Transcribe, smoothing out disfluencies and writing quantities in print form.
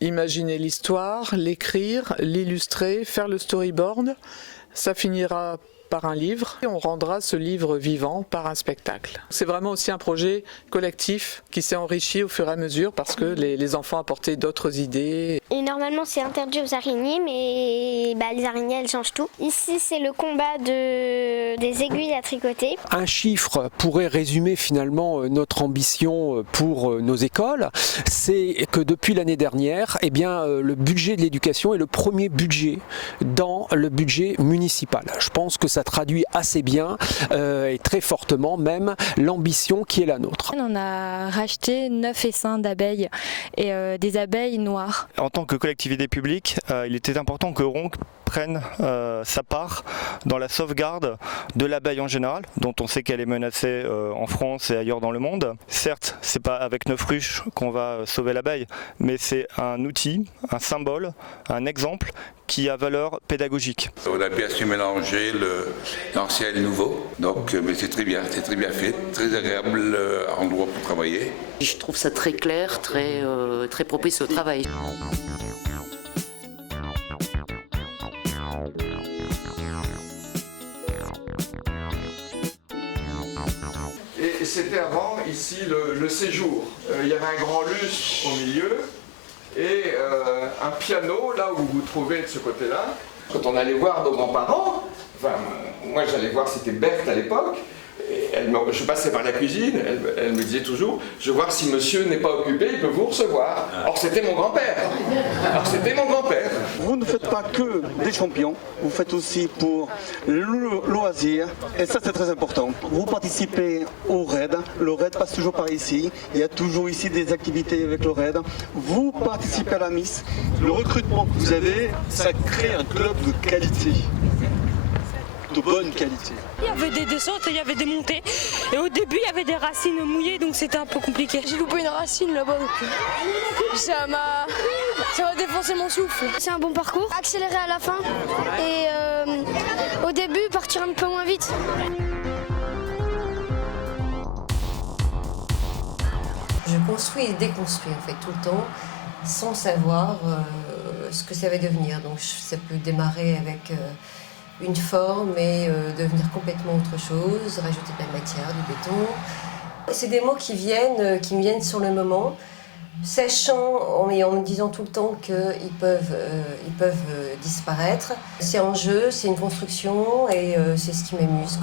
Imaginer l'histoire, l'écrire, l'illustrer, faire le storyboard, ça finira par un livre et on rendra ce livre vivant par un spectacle. C'est vraiment aussi un projet collectif qui s'est enrichi au fur et à mesure parce que les enfants apportaient d'autres idées. Et normalement c'est interdit aux araignées, mais les araignées elles changent tout. Ici c'est le combat des aiguilles à tricoter. Un chiffre pourrait résumer finalement notre ambition pour nos écoles, c'est que depuis l'année dernière, le budget de l'éducation est le premier budget dans le budget municipal. Je pense que ça traduit assez bien et très fortement même l'ambition qui est la nôtre. On a racheté 9 essaims d'abeilles et des abeilles noires. En tant que collectivité publique, il était important que Ronc prenne sa part dans la sauvegarde de l'abeille en général, dont on sait qu'elle est menacée en France et ailleurs dans le monde. Certes, c'est pas avec 9 ruches qu'on va sauver l'abeille, mais c'est un outil, un symbole, un exemple qui a valeur pédagogique. On a bien su mélanger l'ancien et le nouveau, donc mais c'est très bien fait, très agréable endroit pour travailler. Je trouve ça très clair, très propice au travail. Et c'était avant ici le séjour. Il y avait un grand lustre au milieu et un piano là où vous vous trouvez de ce côté-là. Quand on allait voir nos grands-parents, moi j'allais voir, c'était Berthe à l'époque, et je passais par la cuisine, elle me disait toujours, je vais voir si monsieur n'est pas occupé, il peut vous recevoir. Or c'était mon grand-père. Vous ne faites pas que des champions, vous faites aussi pour le loisir, et ça c'est très important. Vous participez au RAID, le RAID passe toujours par ici, il y a toujours ici des activités avec le RAID. Vous participez à la Miss. Le recrutement que vous avez, ça crée un club de qualité. De bonne qualité. Il y avait des descentes et il y avait des montées. Et au début, il y avait des racines mouillées, donc c'était un peu compliqué. J'ai loupé une racine là-bas, donc ça m'a défoncé mon souffle. C'est un bon parcours, accélérer à la fin et au début, partir un peu moins vite. Je construis et déconstruis en fait tout le temps, sans savoir ce que ça va devenir. Donc ça peut démarrer avec une forme et devenir complètement autre chose, rajouter de la matière, du béton. C'est des mots qui me viennent sur le moment, sachant et en me disant tout le temps qu'ils peuvent disparaître. C'est un jeu, c'est une construction et c'est ce qui m'amuse.